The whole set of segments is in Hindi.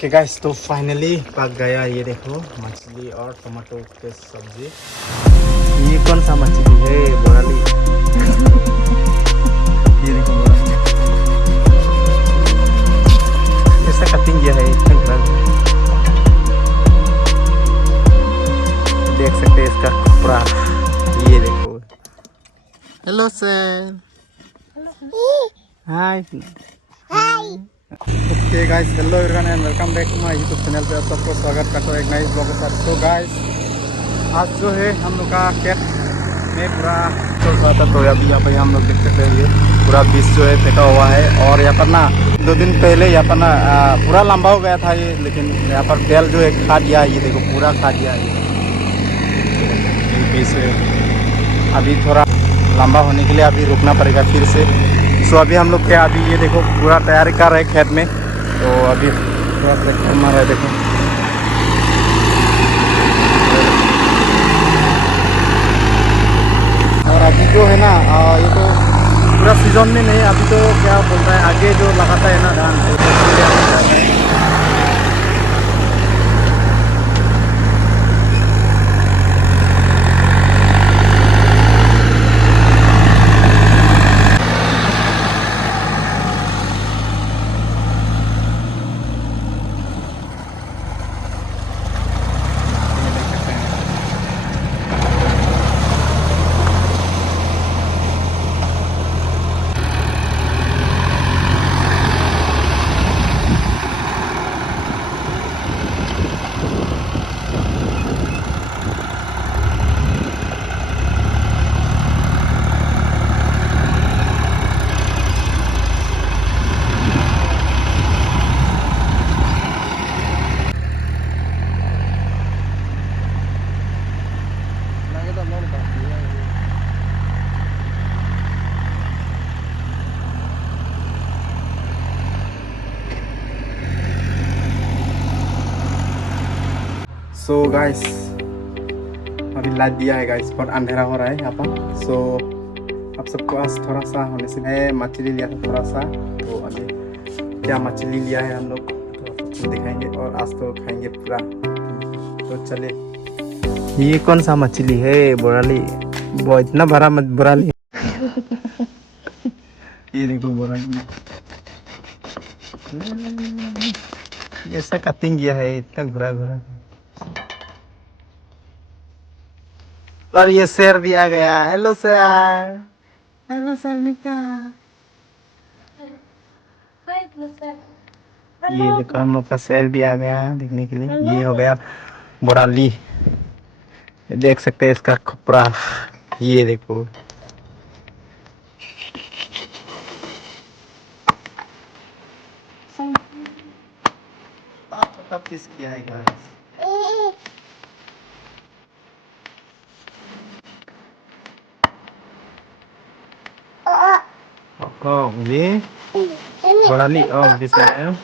ओके गाइस, तो फाइनली पक गया। ये देखो मछली और टमाटो के सब्जी। ये कौन सा मछली है? बोराली। ये देखो बोराली कैसा कटिंग किया है। देख सकते हैं इसका कपड़ा। ये देखो। Hello sir. Hi. Okay guys, hello everyone and welcome back to my YouTube channel पे आप सबको स्वागत करता हूँ एक नई ब्लॉग के साथ। तो गाइस, आज जो है हम लोग का खेत में पूरा चल रहा था। तो अभी यहाँ पर हम लोग देख सकते हैं ये पूरा बीज जो है फेंका हुआ है। और यहाँ पर ना 2 दिन पहले यहाँ पर ना पूरा लंबा हो गया था ये, लेकिन यहाँ पर बैल जो है खा दिया। ये देखो पूरा खा दिया ये बीज है। अभी थोड़ा लंबा होने के लिए अभी रुकना पड़ेगा फिर से। सो अभी हम लोग क्या अभी ये देखो पूरा तैयारी कर रहे हैं खेत में। तो अभी थोड़ा ट्रैक्टर मार रहा है देखो। और अभी जो है ना ये तो पूरा सीजन में नहीं, अभी तो क्या बोलता है आगे जो लगाता है ना धान, तो सो गाइस अभी लाइट दिया है गाइस, बहुत अंधेरा हो रहा है यहाँ पर। सो आप सबको आज थोड़ा सा होने से मैं मछली लिया था थोड़ा सा। तो अभी क्या मछली लिया है हम लोग तो आपको दिखाएंगे और आज तो खाएंगे पूरा। तो चले। ये कौन सा मछली है? बोराली। वो इतना भरा बोराली। ये देखो बोराली ऐसा कटिंग किया है, इतना घुरा घुरा। और ये शेर दिया गया। Hello sir. हेलो सर निका। ये देखो हम लोग का शेर भी आ गया देखने के लिए। ये हो गया बोराली। देख सकते हैं इसका कपड़ा। ये देखो पीस किया है guys. Oh, ini Borali. Oh, this one.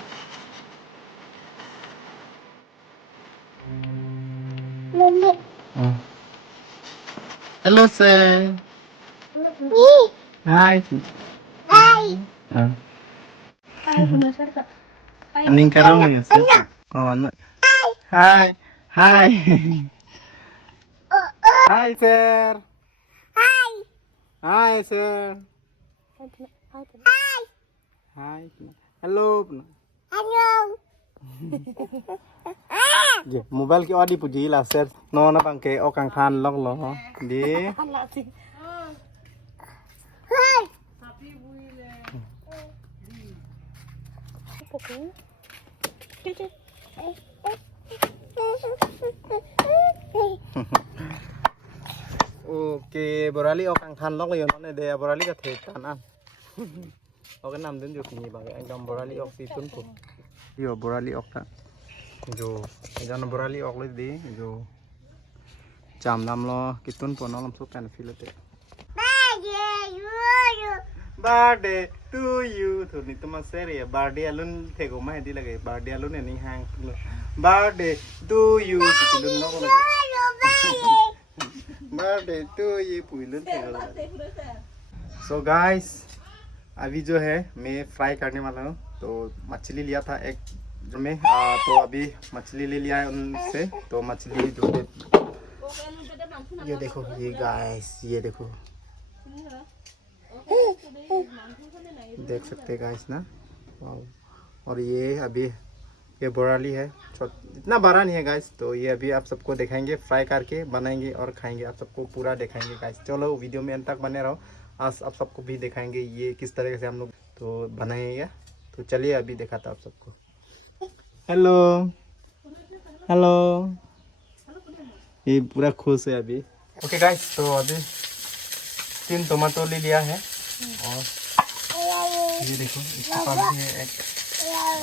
Hello, sir. Hi. Hi. Aning karong ya, sir. Oh, ano? Hi. Hi. Hi, sir. Hi. Hi, sir. Hi. Hi. Hello. Hello. Dạ, mobile cái odi puji là sir. No nó bằng cái o càng khan lóc ló. Đi. Ok, Borali o càng khan lóc liền nó này để Borali có thể cản ăn. O cái nằm đến được thì bằng cái anh cầm Borali o phi tuấn của. Yo Borali o cả. जो जान बोराली अगले दी जो चाम नाम लो कितुन पोनो लम सो कान फिलते बर्थडे टू यू तो नि तुम सेरे बर्थडे अलुन थे को माय दी लगे बर्थडे अलुन ने नि हांग बर्थडे टू यू पुलुन नो को बर्थडे टू यू पुलुन थे को। सो गाइस अभी जो है मैं फ्राई करने वाला हूँ। तो मछली लिया था एक में तो अभी मछली ले लिया है उनसे। तो मछली जो है ये देखो, ये गाइस, ये देखो, देख सकते हैं गाइस ना। वाओ। और ये अभी ये बोराली है, इतना बड़ा नहीं है गाइस। तो ये अभी आप सबको दिखाएंगे, फ्राई करके बनाएंगे और खाएंगे, आप सबको पूरा दिखाएंगे गाइस। चलो वीडियो में अंत तक बने रहो, आज आप सबको भी दिखाएंगे ये किस तरीके से हम लोग तो बनाएंगे। तो चलिए अभी दिखाता हूँ आप सबको। हेलो हेलो, ये पूरा खुश है अभी। ओके गाइस, तो अभी 3 टमाटो ले लिया है और ये देखो इसके पास भी है एक,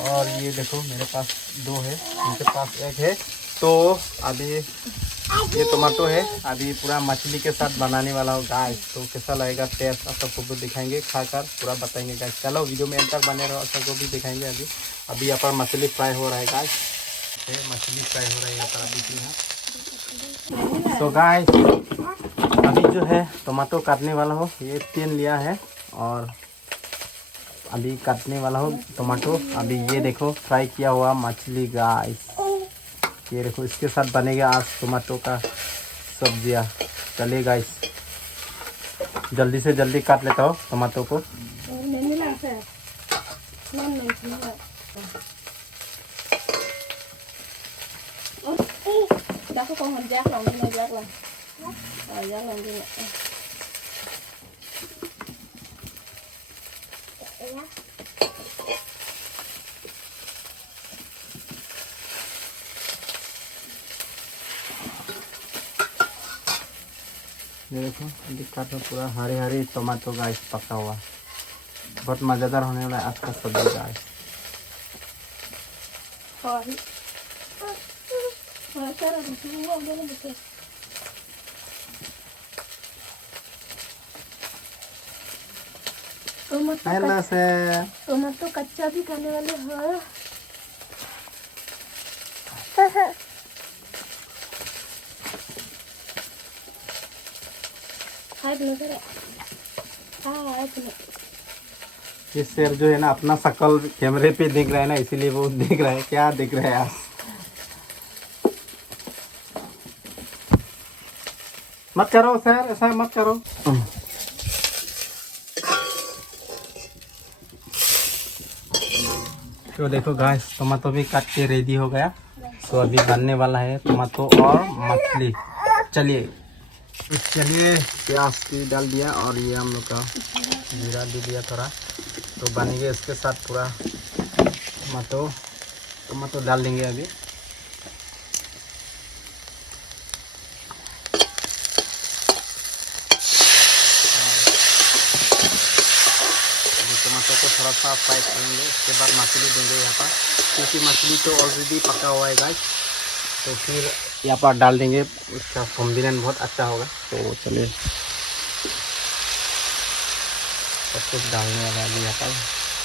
और ये देखो मेरे पास 2 है, इनके पास 1 है। तो अभी ये टमाटो है, अभी पूरा मछली के साथ बनाने वाला हो गाइस। तो कैसा लगेगा टेस्ट आप सबको भी दिखाएंगे, खाकर पूरा बताएंगे गाइस। चलो वीडियो में अंत तक बने रहो, आप सबको भी दिखाएंगे। अभी यहाँ पर मछली फ्राई हो रहा है गाइस, मछली फ्राई हो रहा है यहाँ पर अभी यहाँ। तो गाइस अभी जो है टमाटो काटने वाला हो, ये 3 लिया है और अभी काटने वाला हो टमाटो। अभी ये देखो फ्राई किया हुआ मछली गाइस, ये देखो इसके साथ बनेगा आज टमाटो का सब्जियाँ। चलिए गाइस जल्दी से जल्दी काट लेता हूँ टमाटो को। Đó con hình rác lòng này rác lòng. Rồi rác lòng đi. ये देखो दिखाता पूरा हरे हरे टमाटो गाइस पका हुआ, बहुत मज़ेदार होने वाला है आज का सब्जी guys. Rồi. Rồi sao rồi chúng ngon đó được. Hello sir, tomato कच्चा भी खाने वाले हो। हाय बोलो सर। हाय बोलो। ये शेर जो है ना अपना शकल कैमरे पे देख रहा है ना, इसीलिए वो देख रहा है क्या देख रहा है आज। मत करो सर, ऐसा मत करो। तो देखो गाइस टमाटो भी काट के रेडी हो गया। तो अभी बनने वाला है टमाटो और मछली। चलिए प्याज की डाल दिया और ये हम लोग का जीरा भी दिया थोड़ा, तो बनेंगे इसके साथ पूरा टमाटो डाल देंगे अभी। टमाटो को थोड़ा सा फ्राई करेंगे, उसके बाद मछली देंगे यहाँ पर, क्योंकि मछली तो ऑलरेडी पका हुआ है गाइस। तो फिर यहाँ पर डाल देंगे, उसका कॉम्बिनेशन बहुत अच्छा होगा। तो चलिए सब कुछ डालने वाला है यहाँ पर,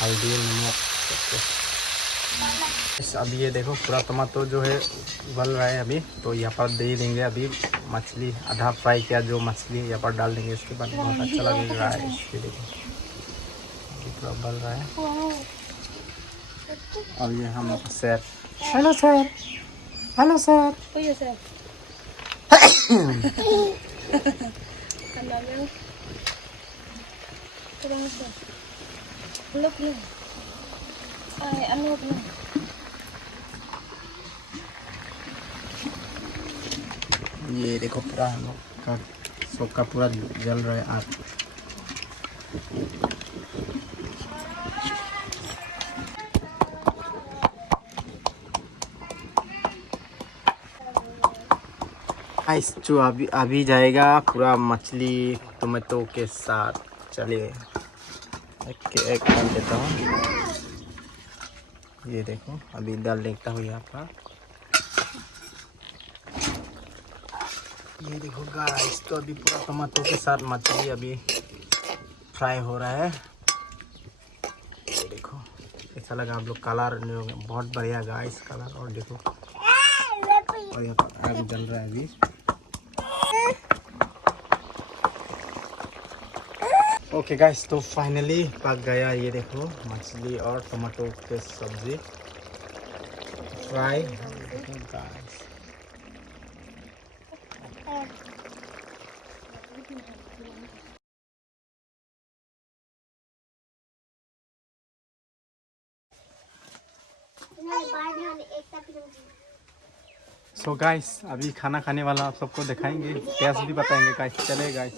हल्दी नमक सब कुछ। अभी ये देखो पूरा टमाटो जो है उबल रहा है अभी। तो यहाँ पर दे देंगे अभी मछली, आधा फ्राई किया जो मछली यहाँ पर डाल देंगे, इसके बाद बहुत अच्छा लगेगा। ये देखो पूरा उबल रहा है। और ये हम लोग sir, hello sir, hello sir. Có gì sao? Anh làm ăn. Cái đó sao? Lúc nữa. Ai ăn lúc nữa. ये देखो पूरा हम लोग का सबका पूरा जल रहा है आग। जो अभी जाएगा पूरा मछली टमाटो के साथ। चलिए एक डाल देता हूँ। ये देखो अभी डाल देता हूँ यहाँ पर। ये देखो गाइस, तो अभी पूरा टमाटो के साथ मछली अभी फ्राई हो रहा है। ये देखो ऐसा लगा आप लोग, कलर बहुत बढ़िया गाइस कलर। और देखो और यहाँ पर आग जल रहा है अभी। ओके गाइस, तो फाइनली पक गया। ये देखो मछली और टमाटो के सब्जी। Right. So guys, अभी खाना खाने वाला आप सबको दिखाएंगे, टेस्ट भी बताएंगे गाइस। चले गाइस।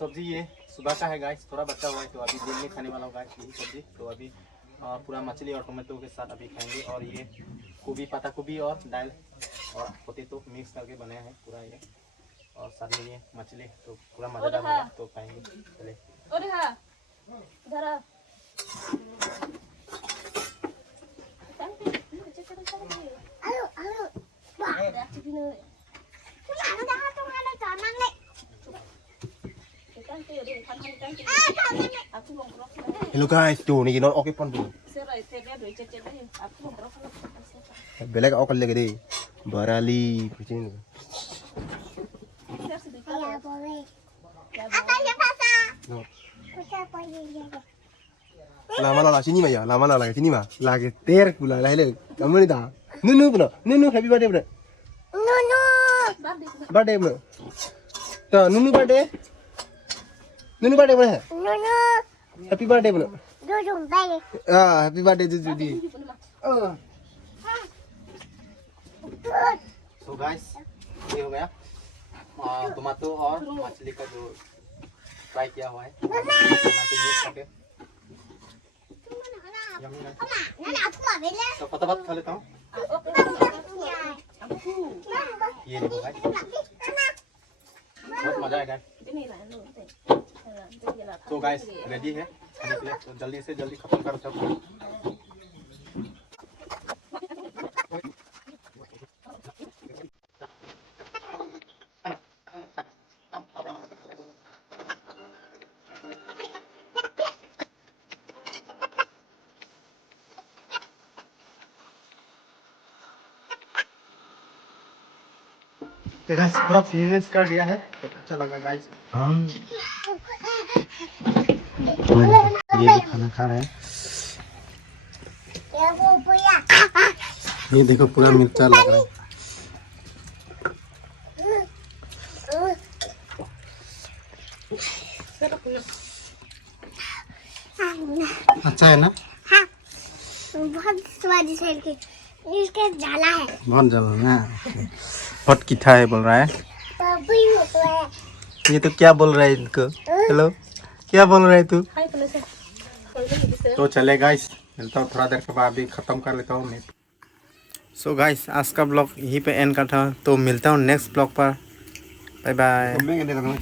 सब्जी ये सुबह का है गाइस, थोड़ा बचा हुआ है तो अभी दिन में खाने वाला होगा यही सब्जी। तो अभी पूरा मछली और टोमेटो के साथ अभी खाएंगे। और ये गोभी, पत्ता गोभी और दाल और पोटैटो मिक्स करके बनाया है पूरा ये, और साथ में ये मछली, तो पूरा मजेदार होगा। तो खाएंगे, चले। Hello guys, chủ này nó ok con gì? Belak ok lagi deh. Barali begini. Lama lah sini mah ya, lama lah sini mah. Lagi ter pula lah le. Kamu ni dah. Nunu pula, Nunu happy birthday pula. Nunu. Birthday pula. Dah Nunu birthday. Nunu birthday pula. Nunu. Happy birthday pula. Happy birthday जीजू दी। सो गाइस, ये हो गया टमाटो और मछली का जो फ्राई किया हुआ है। तो फटाफट खा लेता हूँ। ये देखो गाइस, बहुत मजा आएगा। तो गाइस रेडी है खाने के लिए, तो जल्दी से जल्दी खत्म कर सकते हैं। गाइस पूरा फिनिश कर दिया है, तो अच्छा लगा गाइस। ये भी खाना खा रहे हैं। ये देखो पूरा मिर्चा लग रहा है। अच्छा है ना? हाँ, बहुत स्वादिष्ट है। इसके जाला है, बहुत जला है, बहुत कीठा है बोल रहा है। ये तो क्या बोल रहा है इनको? हेलो, क्या बोल रहा है तू? तो चले गाइस, मिलता हूँ थोड़ा देर के बाद, अभी ख़त्म कर लेता हूँ मैं। सो गाइस, आज का ब्लॉग यहीं पे एंड करता हूँ, तो मिलता हूँ नेक्स्ट ब्लॉग पर। Bye bye.